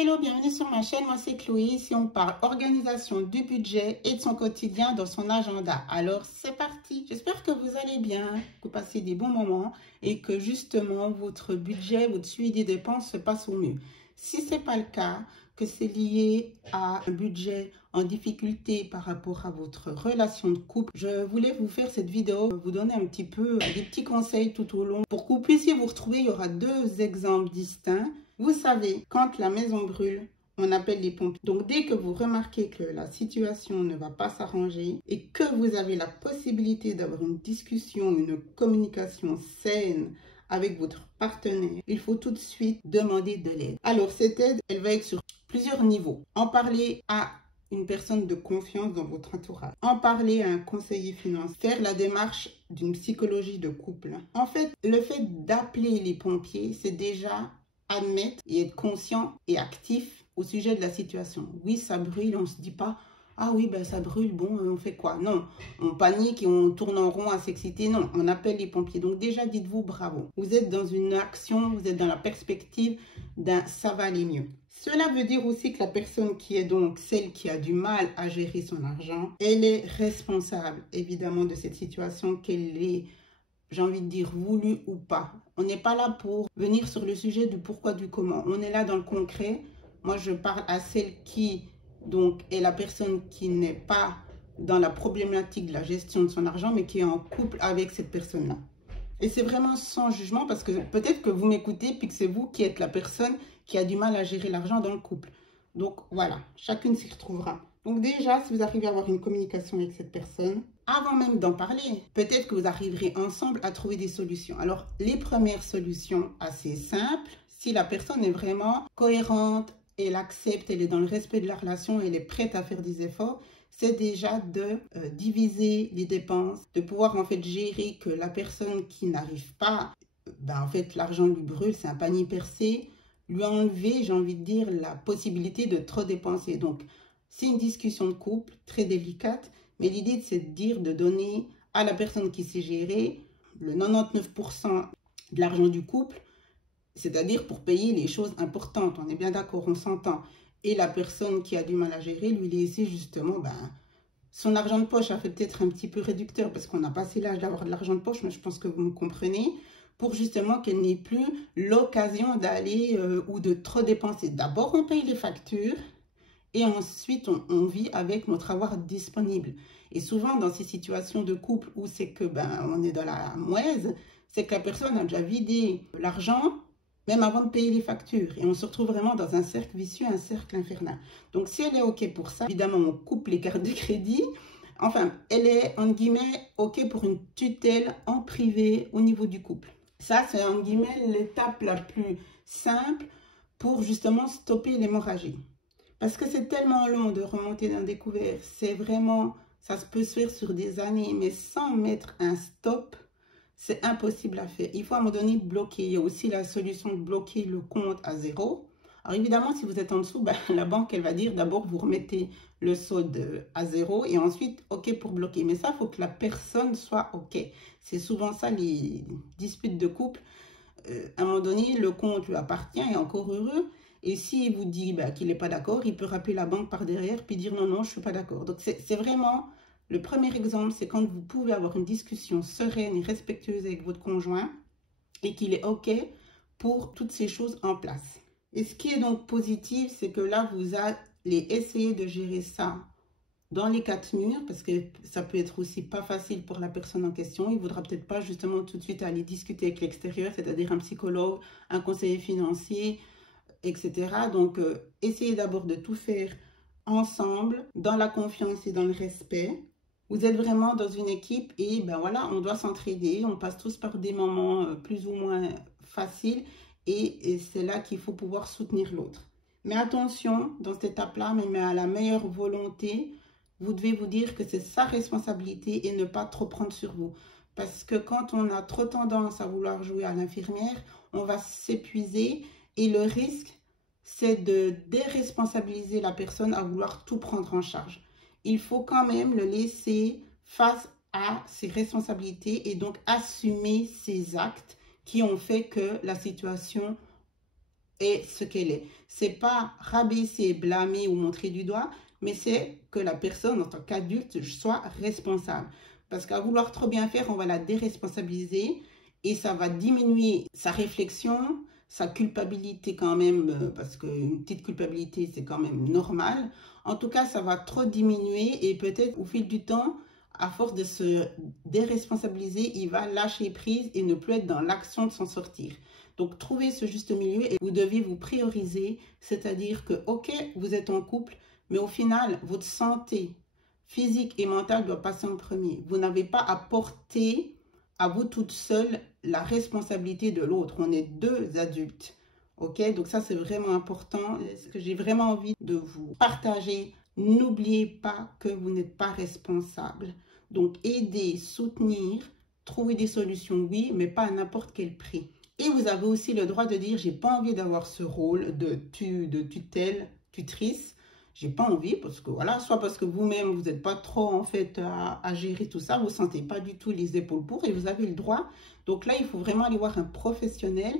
Hello, bienvenue sur ma chaîne, moi c'est Chloé. Ici on parle organisation du budget et de son quotidien dans son agenda. Alors c'est parti, j'espère que vous allez bien, que vous passez des bons moments et que justement votre budget, votre suivi des dépenses se passe au mieux. Si ce n'est pas le cas, que c'est lié à un budget en difficulté par rapport à votre relation de couple, je voulais vous faire cette vidéo, vous donner un petit peu des petits conseils tout au long pour que vous puissiez vous retrouver. Il y aura deux exemples distincts. Vous savez, quand la maison brûle, on appelle les pompiers. Donc, dès que vous remarquez que la situation ne va pas s'arranger et que vous avez la possibilité d'avoir une discussion, une communication saine avec votre partenaire, il faut tout de suite demander de l'aide. Alors, cette aide, elle va être sur plusieurs niveaux. En parler à une personne de confiance dans votre entourage. En parler à un conseiller financier. Faire la démarche d'une psychologie de couple. En fait, le fait d'appeler les pompiers, c'est déjà admettre et être conscient et actif au sujet de la situation. Oui, ça brûle, on ne se dit pas « Ah oui, ben ça brûle, bon, on fait quoi ?» Non, on panique et on tourne en rond à s'exciter. Non, on appelle les pompiers. Donc déjà, dites-vous bravo. Vous êtes dans une action, vous êtes dans la perspective d'un « ça va aller mieux ». Cela veut dire aussi que la personne qui est donc celle qui a du mal à gérer son argent, elle est responsable évidemment de cette situation, qu'elle est, j'ai envie de dire, voulu ou pas. On n'est pas là pour venir sur le sujet du pourquoi, du comment. On est là dans le concret. Moi, je parle à celle qui, donc, est la personne qui n'est pas dans la problématique de la gestion de son argent, mais qui est en couple avec cette personne-là. Et c'est vraiment sans jugement, parce que peut-être que vous m'écoutez, puis que c'est vous qui êtes la personne qui a du mal à gérer l'argent dans le couple. Donc, voilà, chacune s'y retrouvera. Donc déjà, si vous arrivez à avoir une communication avec cette personne, avant même d'en parler, peut-être que vous arriverez ensemble à trouver des solutions. Alors, les premières solutions assez simples, si la personne est vraiment cohérente, elle accepte, elle est dans le respect de la relation, elle est prête à faire des efforts, c'est déjà de diviser les dépenses, de pouvoir en fait gérer que la personne qui n'arrive pas, en fait l'argent lui brûle, c'est un panier percé, lui enlever, j'ai envie de dire, la possibilité de trop dépenser. Donc, c'est une discussion de couple très délicate, mais l'idée, c'est de dire, de donner à la personne qui sait gérer le 99% de l'argent du couple, c'est-à-dire pour payer les choses importantes. On est bien d'accord, on s'entend. Et la personne qui a du mal à gérer, lui laisser justement son argent de poche. A fait peut-être un petit peu réducteur parce qu'on a passé l'âge d'avoir de l'argent de poche, mais je pense que vous me comprenez, pour justement qu'elle n'ait plus l'occasion d'aller ou de trop dépenser. D'abord, on paye les factures. Et ensuite, on vit avec notre avoir disponible. Et souvent, dans ces situations de couple où c'est que on est dans la mouise, c'est que la personne a déjà vidé l'argent, même avant de payer les factures. Et on se retrouve vraiment dans un cercle vicieux, un cercle infernal. Donc, si elle est OK pour ça, évidemment, on coupe les cartes de crédit. Enfin, elle est, entre guillemets, OK pour une tutelle en privé au niveau du couple. Ça, c'est, entre guillemets, l'étape la plus simple pour justement stopper l'hémorragie. Parce que c'est tellement long de remonter d'un découvert. C'est vraiment, ça peut se faire sur des années, mais sans mettre un stop, c'est impossible à faire. Il faut à un moment donné bloquer. Il y a aussi la solution de bloquer le compte à zéro. Alors évidemment, si vous êtes en dessous, la banque, elle va dire d'abord vous remettez le solde à zéro et ensuite OK pour bloquer. Mais ça, il faut que la personne soit OK. C'est souvent ça les disputes de couple. À un moment donné, le compte lui appartient et encore heureux. Et s'il vous dit qu'il n'est pas d'accord, il peut rappeler la banque par derrière puis dire non, non, je ne suis pas d'accord. Donc, c'est vraiment le premier exemple, c'est quand vous pouvez avoir une discussion sereine et respectueuse avec votre conjoint et qu'il est OK pour toutes ces choses en place. Et ce qui est donc positif, c'est que là, vous allez essayer de gérer ça dans les 4 murs, parce que ça peut être aussi pas facile pour la personne en question. Il ne voudra peut-être pas justement tout de suite aller discuter avec l'extérieur, c'est-à-dire un psychologue, un conseiller financier, etc. Donc, essayez d'abord de tout faire ensemble, dans la confiance et dans le respect. Vous êtes vraiment dans une équipe et voilà, on doit s'entraider. On passe tous par des moments plus ou moins faciles et c'est là qu'il faut pouvoir soutenir l'autre. Mais attention, dans cette étape-là, même à la meilleure volonté, vous devez vous dire que c'est sa responsabilité et ne pas trop prendre sur vous. Parce que quand on a trop tendance à vouloir jouer à l'infirmière, on va s'épuiser. Et le risque, c'est de déresponsabiliser la personne à vouloir tout prendre en charge. Il faut quand même le laisser face à ses responsabilités et donc assumer ses actes qui ont fait que la situation est ce qu'elle est. C'est pas rabaisser, blâmer ou montrer du doigt, mais c'est que la personne, en tant qu'adulte, soit responsable. Parce qu'à vouloir trop bien faire, on va la déresponsabiliser et ça va diminuer sa réflexion, sa culpabilité quand même, parce qu'une petite culpabilité, c'est quand même normal. En tout cas, ça va trop diminuer et peut-être au fil du temps, à force de se déresponsabiliser, il va lâcher prise et ne plus être dans l'action de s'en sortir. Donc, trouvez ce juste milieu et vous devez vous prioriser, c'est-à-dire que, ok, vous êtes en couple, mais au final, votre santé physique et mentale doit passer en premier. Vous n'avez pas à porter à vous toute seule la responsabilité de l'autre. On est deux adultes. Ok, donc ça c'est vraiment important. Ce que j'ai vraiment envie de vous partager, n'oubliez pas que vous n'êtes pas responsable. Donc aider, soutenir, trouver des solutions, oui, mais pas à n'importe quel prix. Et vous avez aussi le droit de dire, j'ai pas envie d'avoir ce rôle de tutelle, tutrice. J'ai pas envie parce que voilà, soit parce que vous-même vous n'êtes pas trop en fait à gérer tout ça, vous ne sentez pas du tout les épaules pour et vous avez le droit. Donc là, il faut vraiment aller voir un professionnel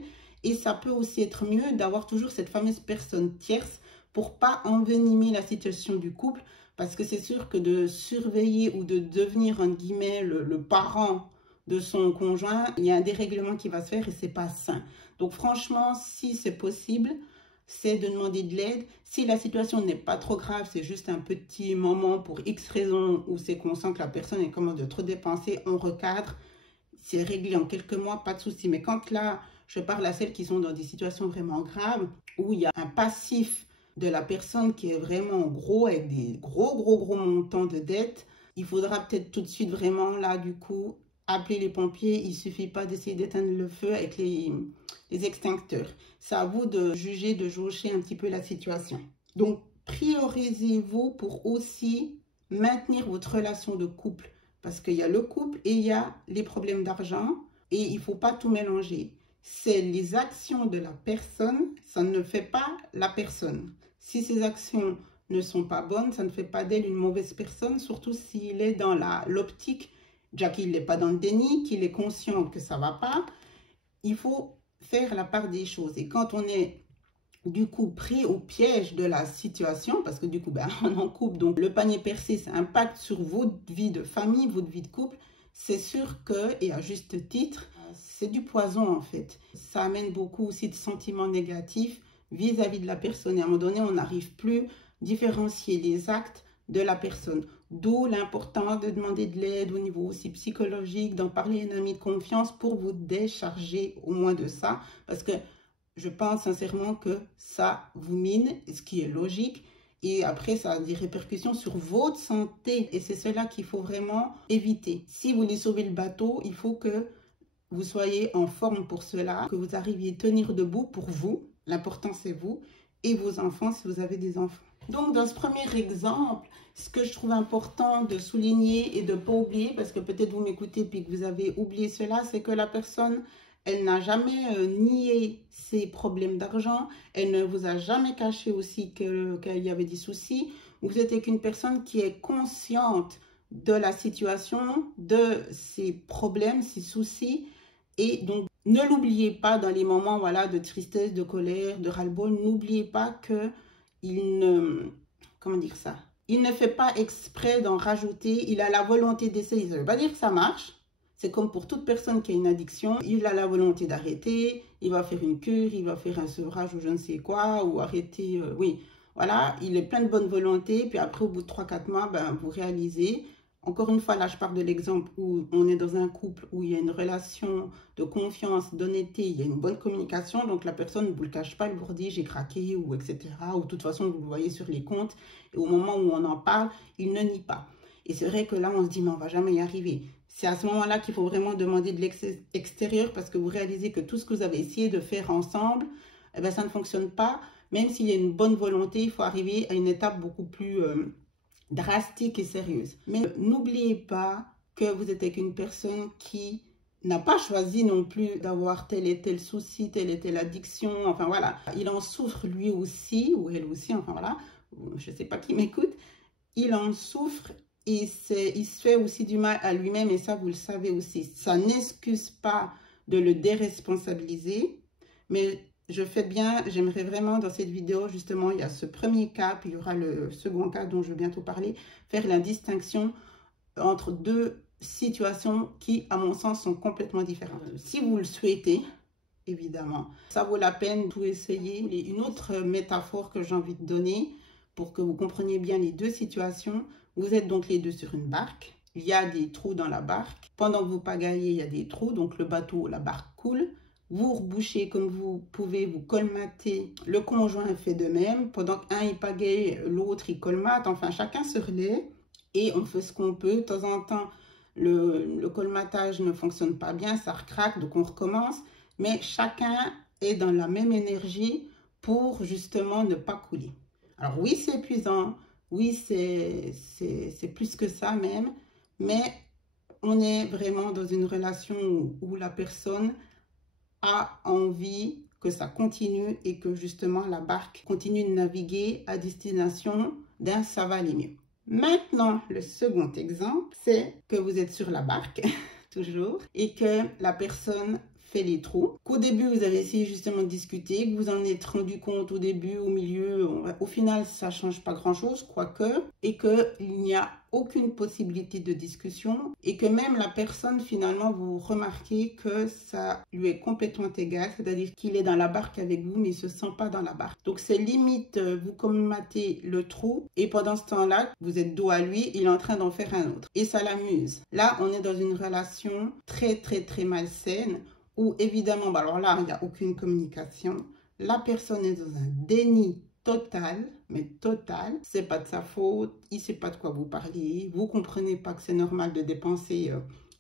et ça peut aussi être mieux d'avoir toujours cette fameuse personne tierce pour pas envenimer la situation du couple parce que c'est sûr que de surveiller ou de devenir entre guillemets le parent de son conjoint, il y a un dérèglement qui va se faire et c'est pas sain. Donc franchement, si c'est possible, c'est de demander de l'aide. Si la situation n'est pas trop grave, c'est juste un petit moment pour X raisons où c'est qu'on sent que la personne est commence de trop dépenser, on recadre, c'est réglé en quelques mois, pas de souci. Mais quand là, je parle à celles qui sont dans des situations vraiment graves, où il y a un passif de la personne qui est vraiment gros, avec des gros montants de dettes, il faudra peut-être tout de suite vraiment là, du coup, appeler les pompiers. Il ne suffit pas d'essayer d'éteindre le feu avec les extincteurs. C'est à vous de juger, de jauger un petit peu la situation. Donc, priorisez-vous pour aussi maintenir votre relation de couple. Parce qu'il y a le couple et il y a les problèmes d'argent. Et il ne faut pas tout mélanger. C'est les actions de la personne, ça ne fait pas la personne. Si ces actions ne sont pas bonnes, ça ne fait pas d'elle une mauvaise personne, surtout s'il est dans l'optique, déjà qu'il n'est pas dans le déni, qu'il est conscient que ça ne va pas. Il faut faire la part des choses. Et quand on est du coup pris au piège de la situation, parce que du coup, on est en couple, donc le panier percé, ça impacte sur votre vie de famille, votre vie de couple, c'est sûr que, et à juste titre, c'est du poison en fait. Ça amène beaucoup aussi de sentiments négatifs vis-à-vis de la personne. Et à un moment donné, on n'arrive plus à différencier les actes de la personne. D'où l'importance de demander de l'aide au niveau aussi psychologique, d'en parler à un ami de confiance pour vous décharger au moins de ça. Parce que je pense sincèrement que ça vous mine, ce qui est logique. Et après, ça a des répercussions sur votre santé. Et c'est cela qu'il faut vraiment éviter. Si vous voulez sauver le bateau, il faut que vous soyez en forme pour cela, que vous arriviez à tenir debout pour vous. L'important, c'est vous et vos enfants si vous avez des enfants. Donc, dans ce premier exemple, ce que je trouve important de souligner et de ne pas oublier, parce que peut-être vous m'écoutez puis que vous avez oublié cela, c'est que la personne, elle n'a jamais nié ses problèmes d'argent. Elle ne vous a jamais caché aussi qu'il y avait des soucis. Vous êtes avec une personne qui est consciente de la situation, de ses problèmes, ses soucis. Et donc, ne l'oubliez pas dans les moments voilà, de tristesse, de colère, de ras-le-bol. N'oubliez pas qu'il ne... Comment dire ça? Il ne fait pas exprès d'en rajouter. Il a la volonté d'essayer. Ça ne veut pas dire que ça marche. C'est comme pour toute personne qui a une addiction. Il a la volonté d'arrêter. Il va faire une cure. Il va faire un sevrage ou je ne sais quoi. Ou arrêter. Oui, voilà. Il est plein de bonne volonté. Puis après, au bout de 3-4 mois, vous réalisez... Encore une fois, là, je parle de l'exemple où on est dans un couple où il y a une relation de confiance, d'honnêteté, il y a une bonne communication. Donc, la personne ne vous le cache pas, elle vous dit « j'ai craqué » ou etc. Ou de toute façon, vous le voyez sur les comptes. Et au moment où on en parle, il ne nie pas. Et c'est vrai que là, on se dit « mais on ne va jamais y arriver ». C'est à ce moment-là qu'il faut vraiment demander de l'extérieur parce que vous réalisez que tout ce que vous avez essayé de faire ensemble, eh bien, ça ne fonctionne pas. Même s'il y a une bonne volonté, il faut arriver à une étape beaucoup plus... drastique et sérieuse. Mais n'oubliez pas que vous êtes avec une personne qui n'a pas choisi non plus d'avoir tel et tel souci, telle et telle addiction, enfin voilà. Il en souffre lui aussi, ou elle aussi, enfin voilà, je ne sais pas qui m'écoute. Il en souffre et il se fait aussi du mal à lui-même et ça vous le savez aussi. Ça n'excuse pas de le déresponsabiliser, mais je fais bien, j'aimerais vraiment dans cette vidéo, justement, il y a ce premier cas, puis il y aura le second cas dont je vais bientôt parler, faire la distinction entre deux situations qui, à mon sens, sont complètement différentes. Si vous le souhaitez, évidemment, ça vaut la peine de tout essayer. Et une autre métaphore que j'ai envie de donner pour que vous compreniez bien les deux situations, vous êtes donc les deux sur une barque. Il y a des trous dans la barque. Pendant que vous pagaillez, il y a des trous, donc le bateau, la barque coule. Vous rebouchez comme vous pouvez, vous colmatez. Le conjoint fait de même. Pendant qu'un il pagaille, l'autre il colmate. Enfin, chacun se relaie et on fait ce qu'on peut. De temps en temps, le colmatage ne fonctionne pas bien, ça recraque, donc on recommence. Mais chacun est dans la même énergie pour justement ne pas couler. Alors oui, c'est épuisant. Oui, c'est plus que ça même. Mais on est vraiment dans une relation où la personne a envie que ça continue et que justement la barque continue de naviguer à destination d'un ça va aller mieux. Maintenant, le second exemple, c'est que vous êtes sur la barque, toujours, et que la personne fait les trous. Qu'au début, vous avez essayé justement de discuter, que vous en êtes rendu compte au début, au milieu, au final, ça ne change pas grand-chose, quoique, et qu'il n'y a aucune possibilité de discussion, et que même la personne, finalement, vous remarquez que ça lui est complètement égal, c'est-à-dire qu'il est dans la barque avec vous, mais il ne se sent pas dans la barque. Donc, c'est limite, vous colmatez le trou, et pendant ce temps-là, vous êtes dos à lui, il est en train d'en faire un autre. Et ça l'amuse. Là, on est dans une relation très, très, très malsaine, où évidemment, alors là, il n'y a aucune communication. La personne est dans un déni total, mais total. C'est pas de sa faute, il ne sait pas de quoi vous parlez, vous ne comprenez pas que c'est normal de dépenser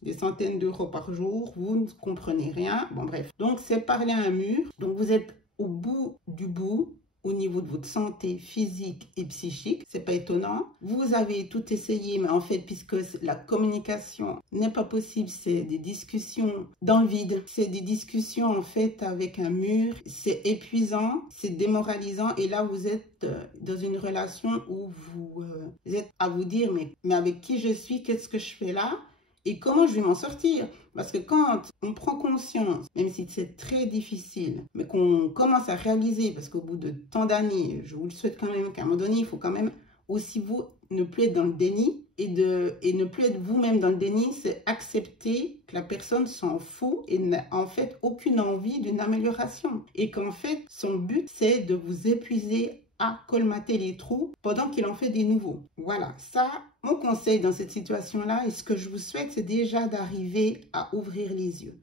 des centaines d'euros par jour, vous ne comprenez rien. Bon, bref. Donc, c'est parler à un mur. Donc, vous êtes au bout du bout au niveau de votre santé physique et psychique. C'est pas étonnant. Vous avez tout essayé, mais en fait, puisque la communication n'est pas possible, c'est des discussions dans le vide. C'est des discussions, en fait, avec un mur. C'est épuisant, c'est démoralisant. Et là, vous êtes dans une relation où vous êtes à vous dire, mais avec qui je suis, qu'est-ce que je fais là? Et comment je vais m'en sortir? Parce que quand on prend conscience, même si c'est très difficile, mais qu'on commence à réaliser, parce qu'au bout de tant d'années, je vous le souhaite quand même qu'à un moment donné, il faut quand même aussi vous ne plus être dans le déni et ne plus être vous-même dans le déni, c'est accepter que la personne s'en fout et n'a en fait aucune envie d'une amélioration. Et qu'en fait, son but, c'est de vous épuiser à colmater les trous pendant qu'il en fait des nouveaux. Voilà, ça, mon conseil dans cette situation-là, et ce que je vous souhaite, c'est déjà d'arriver à ouvrir les yeux.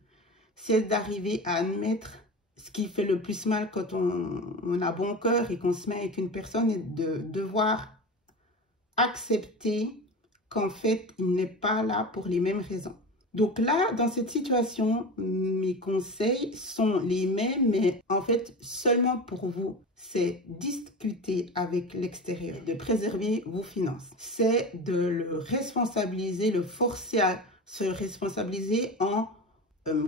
C'est d'arriver à admettre ce qui fait le plus mal quand on a bon cœur et qu'on se met avec une personne et de devoir accepter qu'en fait, il n'est pas là pour les mêmes raisons. Donc là, dans cette situation, mes conseils sont les mêmes, mais en fait, seulement pour vous. C'est discuter avec l'extérieur, de préserver vos finances. C'est de le responsabiliser, le forcer à se responsabiliser en,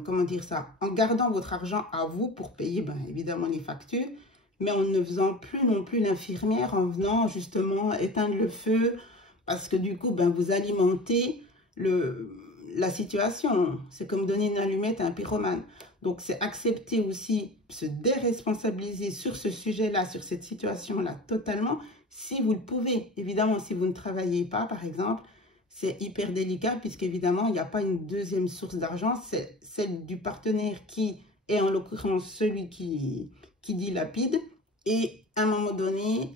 comment dire ça, en gardant votre argent à vous pour payer, évidemment, les factures, mais en ne faisant plus non plus l'infirmière, en venant justement éteindre le feu, parce que du coup, vous alimentez la situation. C'est comme donner une allumette à un pyromane. Donc, c'est accepter aussi, se déresponsabiliser sur ce sujet-là, sur cette situation-là, totalement, si vous le pouvez. Évidemment, si vous ne travaillez pas, par exemple, c'est hyper délicat, puisqu'évidemment, il n'y a pas une deuxième source d'argent, c'est celle du partenaire qui est en l'occurrence celui qui dilapide. Et à un moment donné,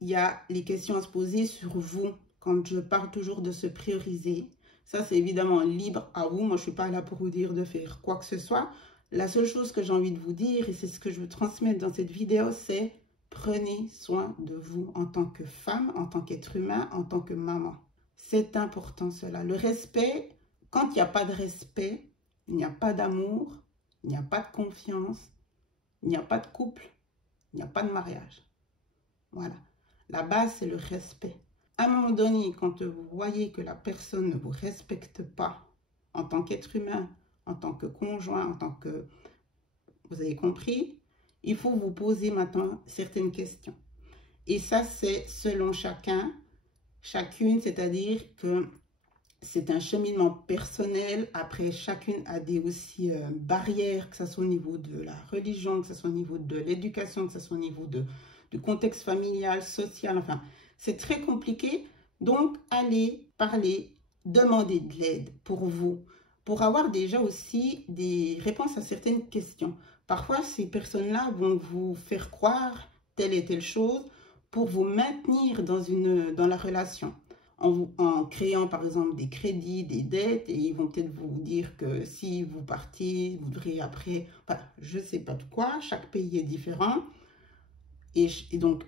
il y a les questions à se poser sur vous. Quand je parle toujours de se prioriser, ça, c'est évidemment libre à vous. Moi, je ne suis pas là pour vous dire de faire quoi que ce soit. La seule chose que j'ai envie de vous dire, et c'est ce que je veux transmettre dans cette vidéo, c'est prenez soin de vous en tant que femme, en tant qu'être humain, en tant que maman. C'est important cela. Le respect, quand il n'y a pas de respect, il n'y a pas d'amour, il n'y a pas de confiance, il n'y a pas de couple, il n'y a pas de mariage. Voilà. La base, c'est le respect. À un moment donné, quand vous voyez que la personne ne vous respecte pas en tant qu'être humain, en tant que conjoint, en tant que... Vous avez compris? Il faut vous poser maintenant certaines questions. Et ça, c'est selon chacun, chacune, c'est-à-dire que c'est un cheminement personnel. Après, chacune a des aussi barrières, que ce soit au niveau de la religion, que ce soit au niveau de l'éducation, que ce soit au niveau du contexte familial, social, enfin, c'est très compliqué. Donc, allez parler, demandez de l'aide pour vous, pour avoir déjà aussi des réponses à certaines questions. Parfois, ces personnes-là vont vous faire croire telle et telle chose pour vous maintenir dans la relation. En créant par exemple des crédits, des dettes, et ils vont peut-être vous dire que si vous partez, vous devrez après, enfin, je ne sais pas de quoi, chaque pays est différent, et donc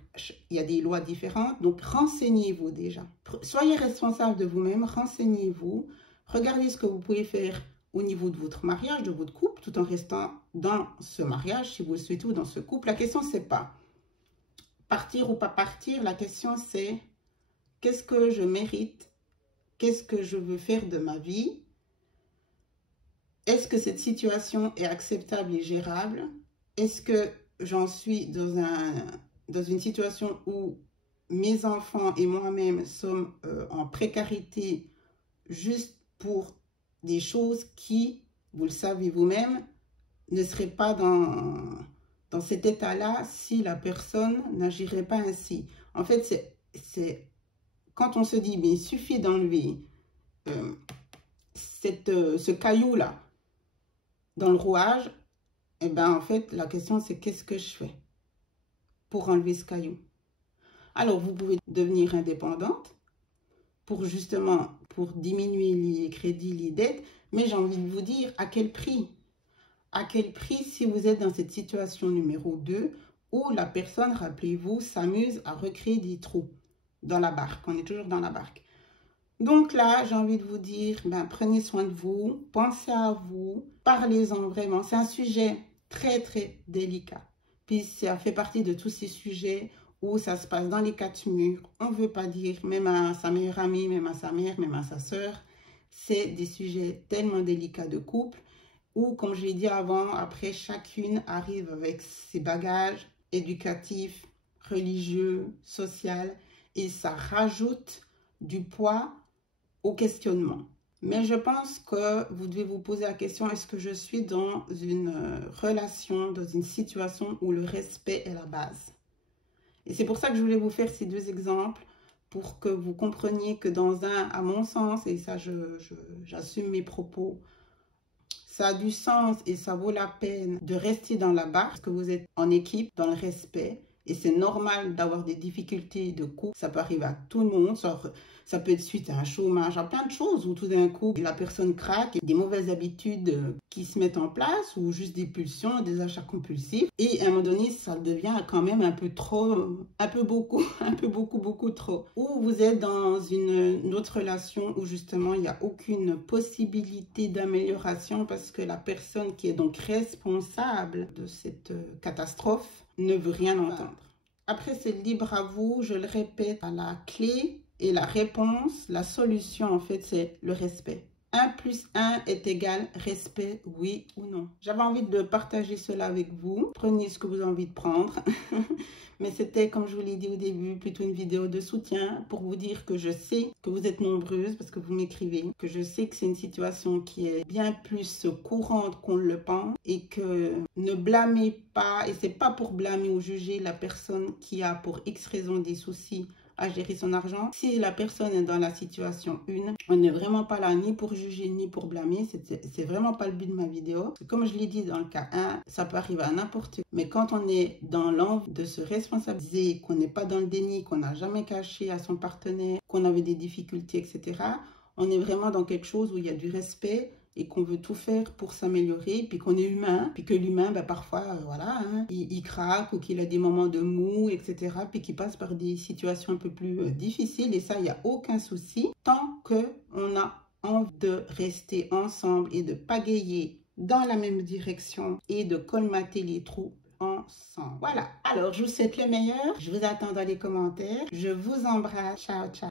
il y a des lois différentes, donc renseignez-vous déjà. Soyez responsable de vous-même, renseignez-vous, regardez ce que vous pouvez faire au niveau de votre mariage, de votre couple, tout en restant dans ce mariage, si vous le souhaitez, ou dans ce couple. La question, c'est pas partir ou pas partir, la question c'est qu'est-ce que je mérite? Qu'est-ce que je veux faire de ma vie? Est-ce que cette situation est acceptable et gérable? Est-ce que j'en suis dans une situation où mes enfants et moi-même sommes en précarité juste pour des choses qui, vous le savez vous-même, ne seraient pas dans cet état-là si la personne n'agirait pas ainsi. En fait, c'est quand on se dit, mais il suffit d'enlever ce caillou-là dans le rouage, et bien en fait, la question c'est qu'est-ce que je fais pour enlever ce caillou? Alors, vous pouvez devenir indépendante pour justement, pour diminuer les crédits, les dettes, mais j'ai envie de vous dire à quel prix? À quel prix si vous êtes dans cette situation numéro 2 où la personne, rappelez-vous, s'amuse à recréer des trous dans la barque. On est toujours dans la barque. Donc là, j'ai envie de vous dire, ben, prenez soin de vous, pensez à vous, parlez-en vraiment. C'est un sujet très, très délicat. Puis ça fait partie de tous ces sujets où ça se passe dans les quatre murs. On ne veut pas dire, même à sa meilleure amie, même à sa mère, même à sa sœur. C'est des sujets tellement délicats de couple où, comme je l'ai dit avant, après, chacune arrive avec ses bagages éducatifs, religieux, sociaux, et ça rajoute du poids au questionnement. Mais je pense que vous devez vous poser la question, est-ce que je suis dans une relation, dans une situation où le respect est la base? Et c'est pour ça que je voulais vous faire ces deux exemples, pour que vous compreniez que dans à mon sens, et ça j'assume mes propos, ça a du sens et ça vaut la peine de rester dans la barque parce que vous êtes en équipe, dans le respect. Et c'est normal d'avoir des difficultés de couple. Ça peut arriver à tout le monde. Ça peut être suite à un chômage, à plein de choses où tout d'un coup, la personne craque, et des mauvaises habitudes qui se mettent en place ou juste des pulsions, des achats compulsifs. Et à un moment donné, ça devient quand même un peu trop, un peu beaucoup, beaucoup trop. Ou vous êtes dans une autre relation où justement, il n'y a aucune possibilité d'amélioration parce que la personne qui est donc responsable de cette catastrophe ne veut rien entendre. Après, c'est libre à vous, je le répète, à la clé et la réponse, la solution en fait, c'est le respect. 1 plus 1 est égal respect, oui ou non. J'avais envie de partager cela avec vous. Prenez ce que vous avez envie de prendre. Mais c'était, comme je vous l'ai dit au début, plutôt une vidéo de soutien pour vous dire que je sais que vous êtes nombreuses parce que vous m'écrivez, que je sais que c'est une situation qui est bien plus courante qu'on le pense et que ne blâmez pas, et c'est pas pour blâmer ou juger la personne qui a pour X raison des soucis à gérer son argent. Si la personne est dans la situation 1, on n'est vraiment pas là ni pour juger ni pour blâmer. C'est vraiment pas le but de ma vidéo. Comme je l'ai dit dans le cas 1, ça peut arriver à n'importe qui. Mais quand on est dans l'envie de se responsabiliser, qu'on n'est pas dans le déni, qu'on n'a jamais caché à son partenaire, qu'on avait des difficultés, etc., on est vraiment dans quelque chose où il y a du respect et qu'on veut tout faire pour s'améliorer, puis qu'on est humain, puis que l'humain, ben, parfois, voilà, hein, il craque ou qu'il a des moments de mou, etc., puis qu'il passe par des situations un peu plus difficiles, et ça, il n'y a aucun souci, tant qu'on a envie de rester ensemble et de pagayer dans la même direction et de colmater les trous ensemble. Voilà, alors je vous souhaite le meilleur, je vous attends dans les commentaires, je vous embrasse, ciao, ciao.